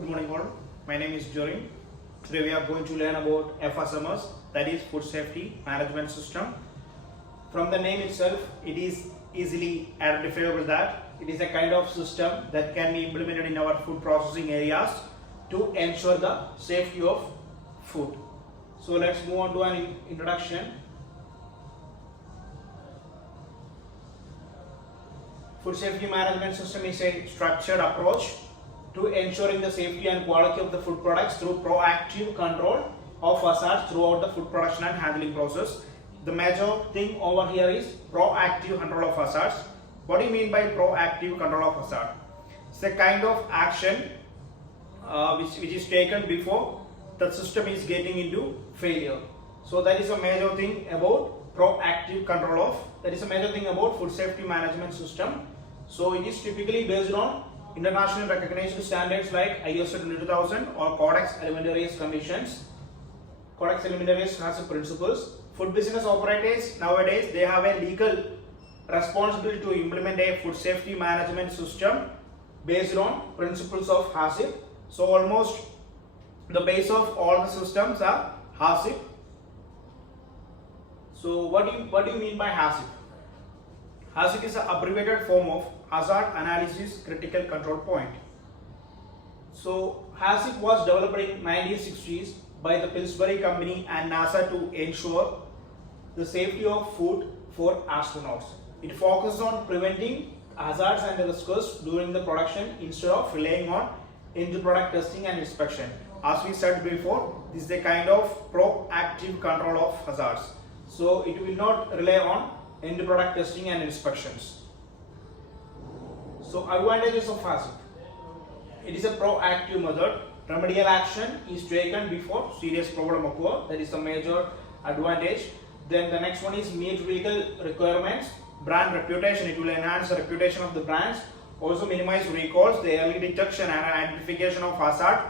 Good morning all. My name is Jorin. Today we are going to learn about FSMS, that is Food Safety Management System. From the name itself, it is easily identifiable that it is a kind of system that can be implemented in our food processing areas to ensure the safety of food. So let's move on to an introduction. Food Safety Management System is a structured approach to ensuring the safety and quality of the food products through proactive control of hazards throughout the food production and handling process. The major thing over here is proactive control of hazards. What do you mean by proactive control of hazard? It's a kind of action which is taken before the system is getting into failure. So that is a major thing about proactive control of, that is a major thing about food safety management system. So it is typically based on international recognized standards like ISO 22000 or Codex Alimentarius Commissions. Codex Alimentarius has principles. Food business operators nowadays, they have a legal responsibility to implement a food safety management system based on principles of HACCP. So almost the base of all the systems are HACCP. So what do you mean by HACCP? HACCP is an abbreviated form of Hazard Analysis Critical Control Point. So HACCP was developed in 1960s by the Pillsbury Company and NASA to ensure the safety of food for astronauts. It focuses on preventing hazards and risks during the production instead of relying on end product testing and inspection. As we said before, this is a kind of proactive control of hazards. So it will not rely on end product testing and inspections. So advantages of HACCP. It is a proactive method. Remedial action is taken before serious problem occur. That is a major advantage. Then the next one is meet legal requirements. Brand reputation. It will enhance the reputation of the brands. Also minimize recalls. The early detection and identification of hazard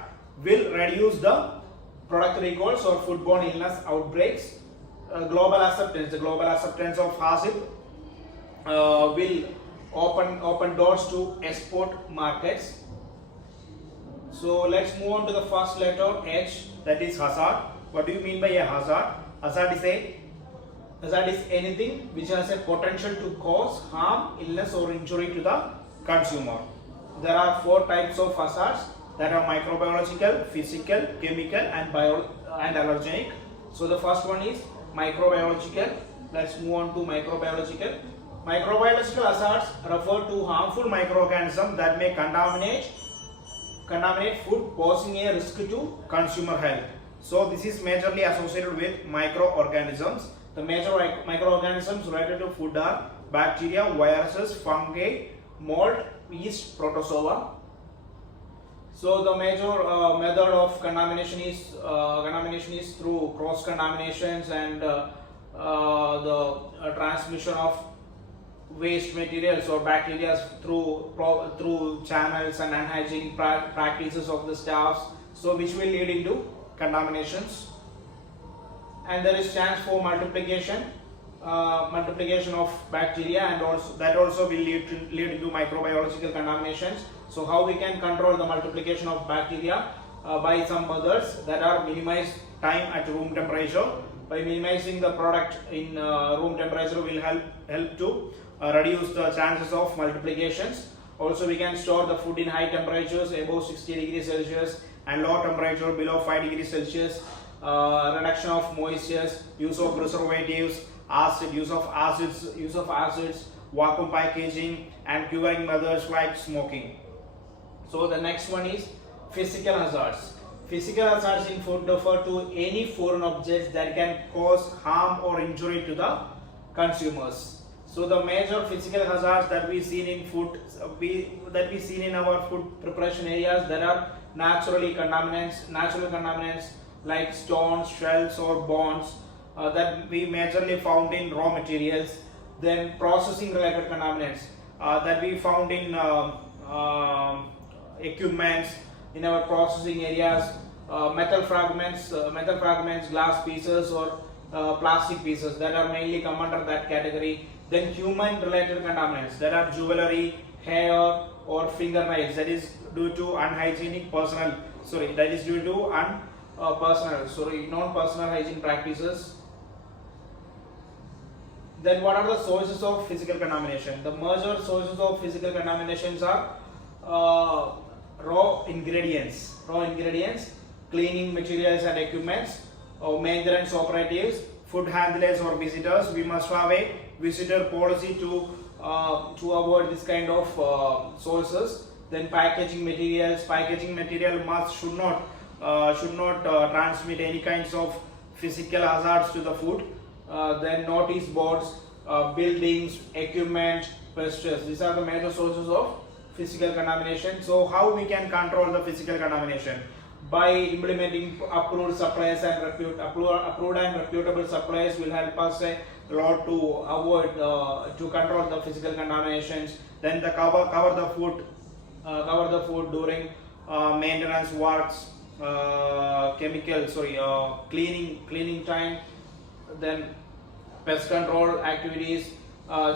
will reduce the product recalls or foodborne illness outbreaks. Global acceptance. The global acceptance of HACCP will open doors to export markets. So let's move on to the first letter H, that is hazard. What do you mean by a hazard? Hazard is anything which has a potential to cause harm, illness or injury to the consumer. There are four types of hazards that are microbiological, physical, chemical and allergenic. So the first one is microbiological. Let's move on to microbiological. Microbiological hazards refer to harmful microorganisms that may contaminate food, posing a risk to consumer health. So this is majorly associated with microorganisms. The major microorganisms related to food are bacteria, viruses, fungi, mold, yeast, protozoa. So the major method of contamination is through cross contaminations and the transmission of waste materials or bacteria through channels and unhygienic practices of the staffs, so which will lead into contaminations. And there is chance for multiplication of bacteria, and also will lead to microbiological contaminations. So how we can control the multiplication of bacteria? By some methods that are minimize time at room temperature. By minimizing the product in room temperature will help to reduce the chances of multiplications. Also we can store the food in high temperatures above 60 degrees Celsius and low temperature below 5 degrees Celsius. Reduction of moistures, use of preservatives, use of acids, vacuum packaging and curing methods like smoking. So the next one is physical hazards. Physical hazards in food refer to any foreign objects that can cause harm or injury to the consumers. So the major physical hazards that we seen in food, that we seen in our food preparation areas, there are natural contaminants like stones, shells or bones that we majorly found in raw materials. Then processing related contaminants that we found in equipments in our processing areas, metal fragments, glass pieces or plastic pieces that are mainly come under that category. Then human related contaminants that are jewelry, hair or fingernails, that is due to unhygienic personal, sorry, that is due to non-personal hygiene practices. Then what are the sources of physical contamination? The major sources of physical contaminations are raw ingredients, cleaning materials and equipments, maintenance operatives, food handlers or visitors. We must have a visitor policy to avoid this kind of sources. Then packaging materials. Packaging material should not transmit any kinds of physical hazards to the food. Then notice boards, buildings, equipment, pesticides. These are the major sources of physical contamination. So how we can control the physical contamination? By implementing approved suppliers and approved and reputable suppliers will help us a lot to avoid to control the physical contaminations. Then the cover the food during maintenance works, cleaning time. Then pest control activities,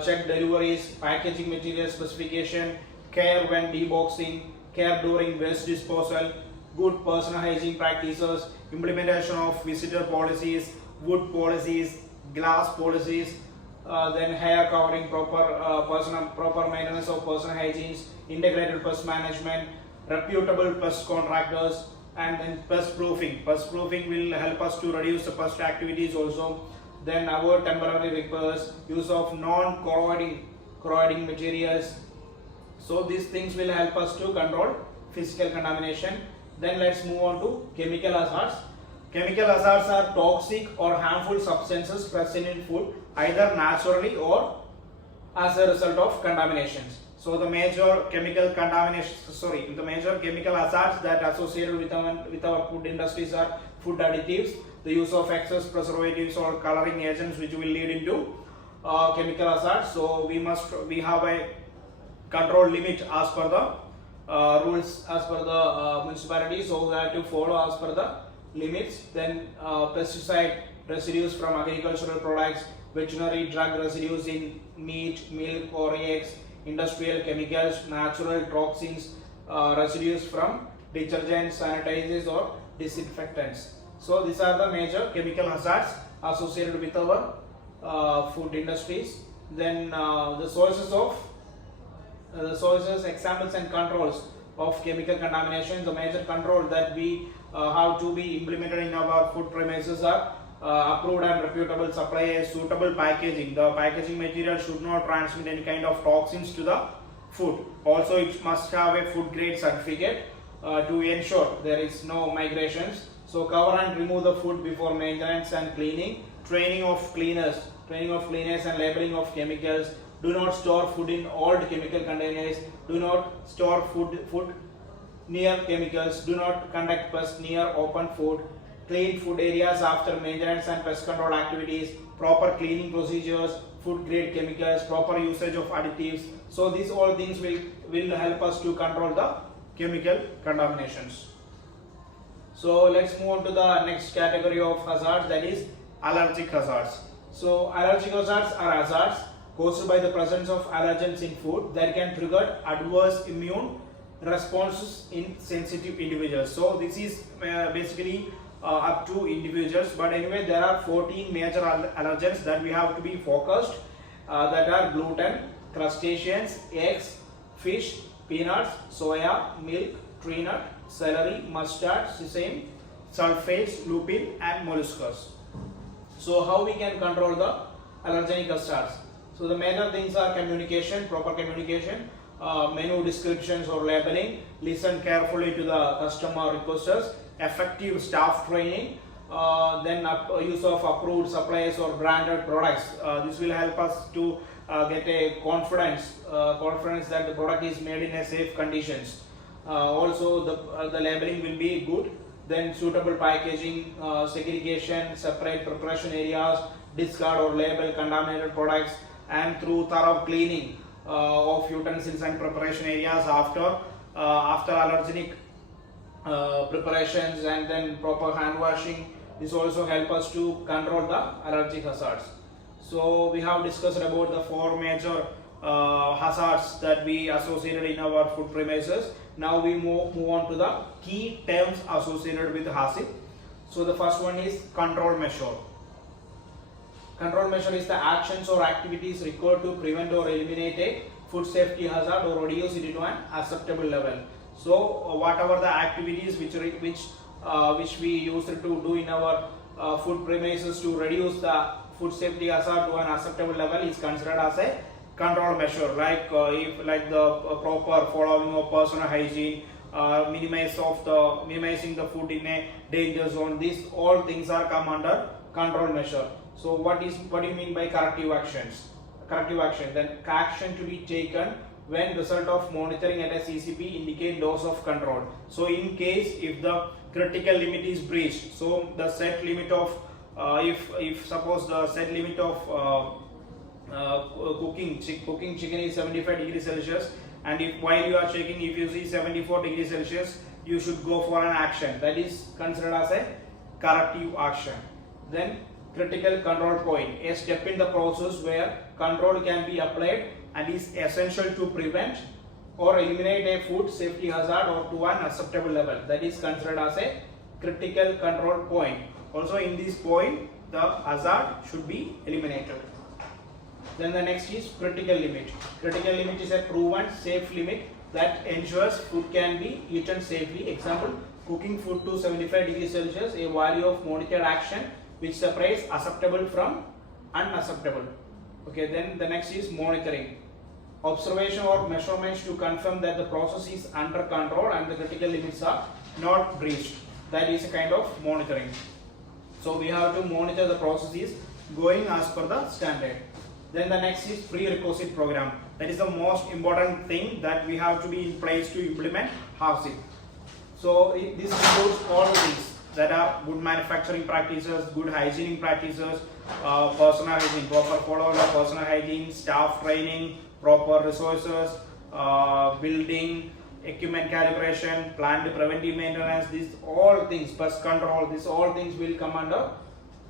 check deliveries, packaging material specification, care when deboxing, care during waste disposal, good personal hygiene practices, implementation of visitor policies, wood policies, glass policies, then hair covering, proper maintenance of personal hygiene, integrated pest management, reputable pest contractors, and then pest proofing. Pest proofing will help us to reduce the pest activities also. Then avoid temporary repairs, use of non-corroding materials. So these things will help us to control physical contamination. Then let's move on to chemical hazards. Chemical hazards are toxic or harmful substances present in food either naturally or as a result of contaminations. So the major chemical hazards that are associated with our food industries are food additives, the use of excess preservatives or coloring agents which will lead into chemical hazards. So we have a control limit as per the rules as per the municipality, so we have to follow as per the limits. Then pesticide residues from agricultural products, veterinary drug residues in meat, milk or eggs, industrial chemicals, natural toxins, residues from detergents, sanitizers or disinfectants. So these are the major chemical hazards associated with our food industries. Then the sources, examples and controls of chemical contamination. The major control that we have to be implemented in our food premises are approved and reputable suppliers, suitable packaging. The packaging material should not transmit any kind of toxins to the food. Also, it must have a food grade certificate to ensure there is no migrations. So cover and remove the food before maintenance and cleaning. Training of cleaners and labeling of chemicals. Do not store food in old chemical containers. Do not store food near chemicals. Do not conduct pests near open food. Clean food areas after maintenance and pest control activities. Proper cleaning procedures. Food grade chemicals. Proper usage of additives. So these all things will help us to control the chemical contaminations. So let's move on to the next category of hazards, that is allergic hazards. So allergic hazards are hazards caused by the presence of allergens in food that can trigger adverse immune responses in sensitive individuals. So this is basically up to individuals, but anyway there are 14 major allergens that we have to be focused, that are gluten, crustaceans, eggs, fish, peanuts, soya, milk, tree nut, celery, mustard, sesame, sulfates, lupin and molluscus. So how we can control the allergenic hazards? So the major things are communication, proper communication, menu descriptions or labeling, listen carefully to the customer requests, effective staff training, then use of approved suppliers or branded products. This will help us to get a confidence that the product is made in a safe conditions. Also the labeling will be good. Then suitable packaging, segregation, separate preparation areas, discard or label contaminated products, and through thorough cleaning of utensils and preparation areas after allergenic preparations, and then proper hand washing. This also help us to control the allergic hazards. So we have discussed about the four major hazards that we associated in our food premises. Now we move on to the key terms associated with HACCP. So the first one is control measure. Control measure is the actions or activities required to prevent or eliminate a food safety hazard or reduce it to an acceptable level. So whatever the activities which we used to do in our food premises to reduce the food safety hazard to an acceptable level is considered as a control measure, like the proper following of personal hygiene, minimizing the food in a danger zone. These all things are come under control measure. So what do you mean by corrective actions? Corrective action, then action to be taken when result of monitoring at a CCP indicate loss of control. So in case if the critical limit is breached, so the set limit of if suppose the set limit of cooking chicken is 75 degrees Celsius, and if while you are checking, if you see 74 degrees Celsius, you should go for an action that is considered as a corrective action. Then critical control point, a step in the process where control can be applied and is essential to prevent or eliminate a food safety hazard or to an acceptable level, that is considered as a critical control point. Also in this point the hazard should be eliminated. Then the next is critical limit. Critical limit is a proven safe limit that ensures food can be eaten safely. Example, cooking food to 75 degrees Celsius, a value of monitored action which separates acceptable from unacceptable. Okay, then the next is monitoring. Observation or measurements to confirm that the process is under control and the critical limits are not breached. That is a kind of monitoring. So we have to monitor the processes going as per the standard. Then the next is prerequisite program. That is the most important thing that we have to be in place to implement HACCP. So this includes all the things that are good manufacturing practices, good hygienic practices, personal hygiene, proper follow-up of personal hygiene, staff training, proper resources, building, equipment calibration, plant preventive maintenance. These all things, pest control, these all things will come under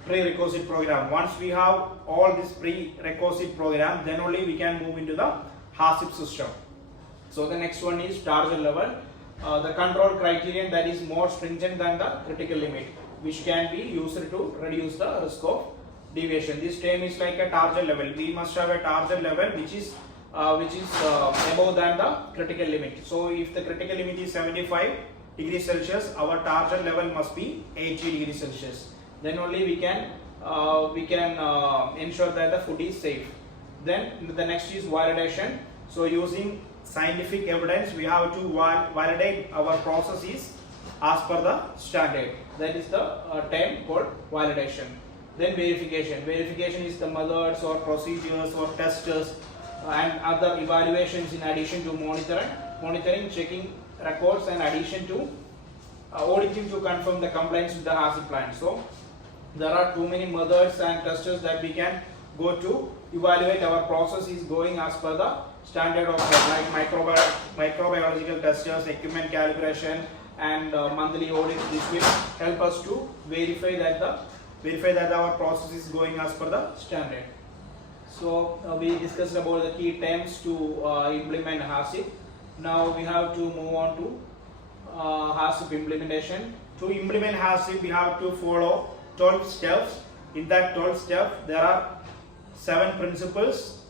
prerequisite program. Once we have all this prerequisite program, then only we can move into the HACCP system. So the next one is target level. The control criterion that is more stringent than the critical limit, which can be used to reduce the risk of deviation. This term is like a target level. We must have a target level which is above than the critical limit. So if the critical limit is 75 degrees Celsius, our target level must be 80 degrees Celsius. Then only we can ensure that the food is safe. Then the next is validation. So using scientific evidence, we have to validate our processes as per the standard. That is the term called validation. Then verification. Verification is the methods or procedures or testers and other evaluations in addition to monitoring, checking records, and addition to auditing to confirm the compliance with the HACCP plan. So there are too many methods and testers that we can go to evaluate our process is going as per the standard of like microbiological testers, equipment calibration, and monthly audit. This will help us to verify that our process is going as per the standard. So we discussed about the key terms to implement HACCP. Now we have to move on to HACCP implementation. To implement HACCP, we have to follow 12 steps. In that 12 steps, there are 7 principles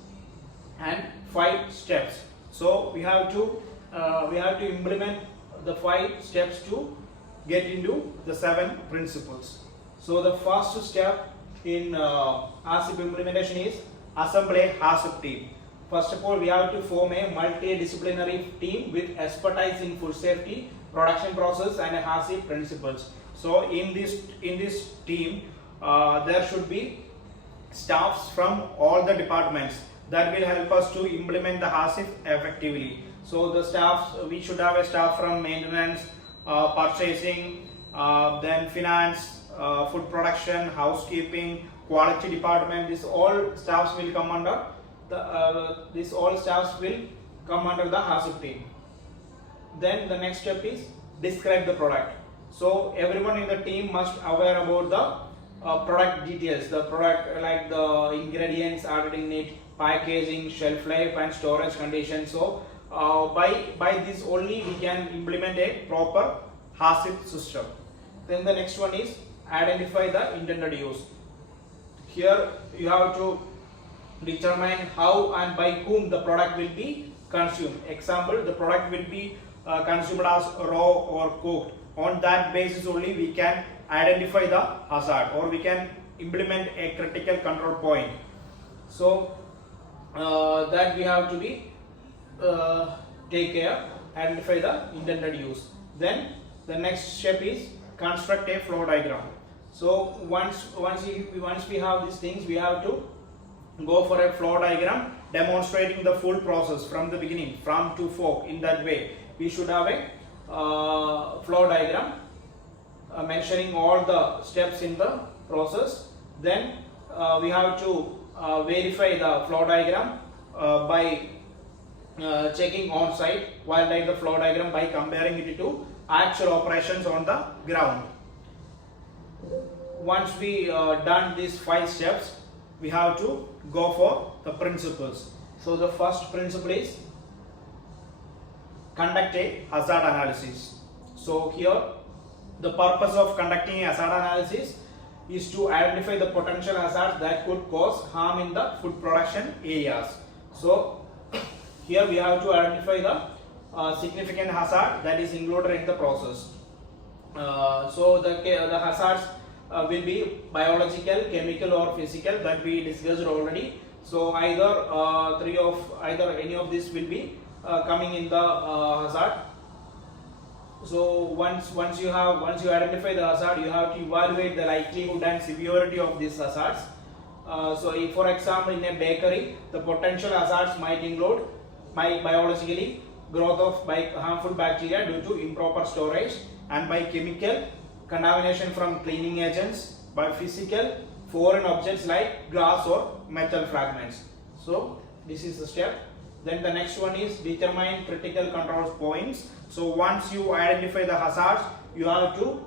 and 5 steps. So we have to implement the 5 steps to get into the 7 principles. So the first step in HACCP implementation is assemble a HACCP team. First of all, we have to form a multidisciplinary team with expertise in food safety, production process, and HACCP principles. So in this team, there should be staffs from all the departments that will help us to implement the HACCP effectively. So the staffs, we should have a staff from maintenance, purchasing, then finance, food production, housekeeping, quality department. These all staffs will come under the HACCP team. Then the next step is describe the product. So everyone in the team must aware about the product details, the product like the ingredients added in it, packaging, shelf life, and storage conditions. So by this only we can implement a proper HACCP system. Then the next one is identify the intended use. Here you have to determine how and by whom the product will be consumed. Example, the product will be consumed as raw or cooked. On that basis only we can identify the hazard, or we can implement a critical control point. So that we have to be take care, identify the intended use. Then the next step is construct a flow diagram. So once we have these things, we have to go for a flow diagram demonstrating the full process from the beginning, from to fork. In that way we should have a flow diagram mentioning all the steps in the process. Then we have to verify the flow diagram by checking on site, while like the flow diagram by comparing it to actual operations on the ground. Once we done these 5 steps, we have to go for the principles. So the first principle is conduct a hazard analysis. So here the purpose of conducting a hazard analysis is to identify the potential hazards that could cause harm in the food production areas. So here we have to identify the significant hazard that is included in the process. So the hazards will be biological, chemical or physical, that we discussed already. So either any of this will be coming in the hazard. So once you identify the hazard, you have to evaluate the likelihood and severity of these hazards. So if, for example, in a bakery, the potential hazards might include biologically growth of harmful bacteria due to improper storage, and by chemical contamination from cleaning agents, by physical foreign objects like glass or metal fragments. So this is the step. Then the next one is determine critical control points. So once you identify the hazards, you have to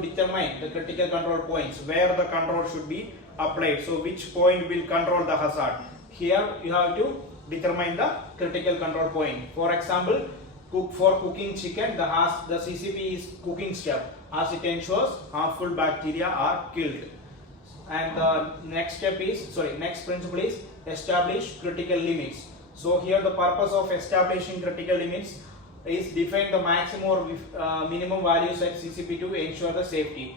determine the critical control points where the control should be applied. So which point will control the hazard? Here you have to determine the critical control point. For example, for cooking chicken, the CCP is cooking step, as it ensures harmful bacteria are killed. And the next principle is establish critical limits. So here the purpose of establishing critical limits is define the maximum or minimum values at CCP to ensure the safety.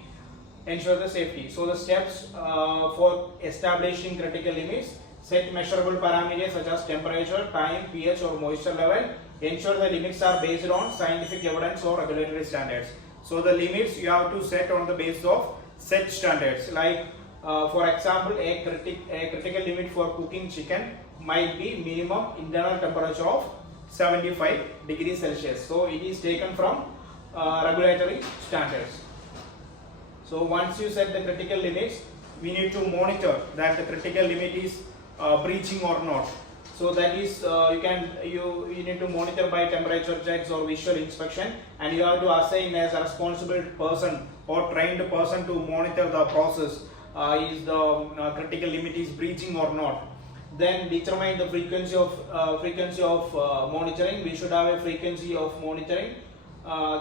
So the steps for establishing critical limits: set measurable parameters such as temperature, time, pH or moisture level. Ensure the limits are based on scientific evidence or regulatory standards. So the limits you have to set on the basis of set standards. Like for example, a critical limit for cooking chicken might be minimum internal temperature of 75 degrees Celsius. So it is taken from regulatory standards. So once you set the critical limits, we need to monitor that the critical limit is breaching or not. So that is you need to monitor by temperature checks or visual inspection, and you have to assign as a responsible person or trained person to monitor the process. Is the critical limit is breaching or not? Then determine the frequency of monitoring. We should have a frequency of monitoring.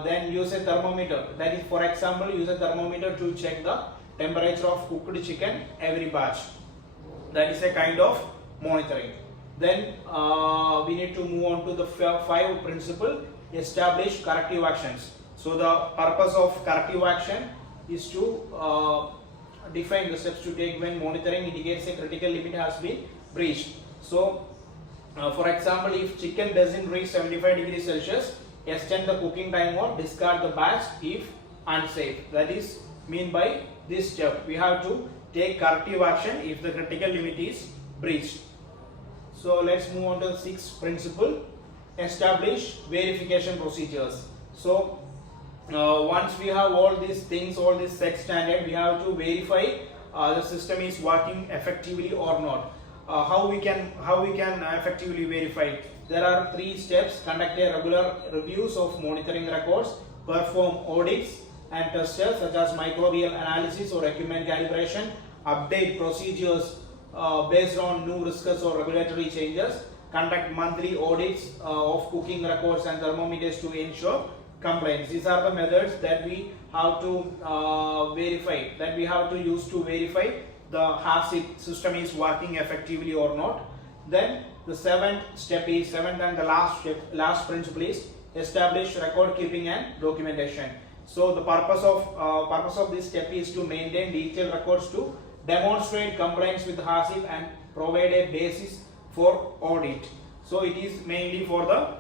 Then use a thermometer. That is, for example, use a thermometer to check the temperature of cooked chicken every batch. That is a kind of monitoring. Then we need to move on to the 5 principle: establish corrective actions. So the purpose of corrective action is to define the steps to take when monitoring indicates a critical limit has been breached. So for example, if chicken doesn't reach 75 degrees Celsius, extend the cooking time or discard the batch if unsafe. That is mean by this step. We have to take corrective action if the critical limit is breached. So let's move on to the 6th principle: establish verification procedures. So once we have all these things, all this set standard, we have to verify the system is working effectively or not. How we can effectively verify? There are 3 steps: conduct a regular reviews of monitoring records, perform audits and tests such as microbial analysis or equipment calibration, update procedures based on new risks or regulatory changes, conduct monthly audits of cooking records and thermometers to ensure compliance. These are the methods that we have to verify, that we have to use to verify the HACCP system is working effectively or not. Then the seventh and the last principle is establish record keeping and documentation. So the purpose of this step is to maintain detailed records to demonstrate compliance with HACCP and provide a basis for audit. So it is mainly for the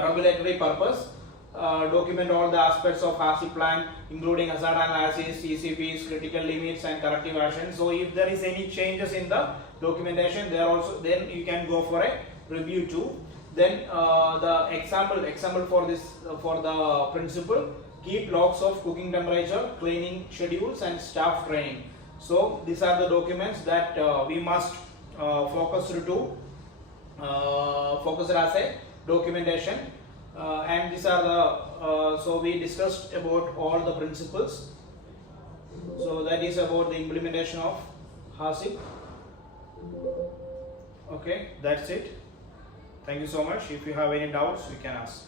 regulatory purpose. Document all the aspects of HACCP plan, including hazard analysis, CCPs, critical limits, and corrective action. So if there is any changes in the documentation, then you can go for a review too. Then the example for this for the principle: keep logs of cooking temperature, cleaning schedules, and staff training. So these are the documents that we must focus as a documentation. And these are the so we discussed about all the principles. So that is about the implementation of HACCP. Okay, that's it. Thank you so much. If you have any doubts, you can ask.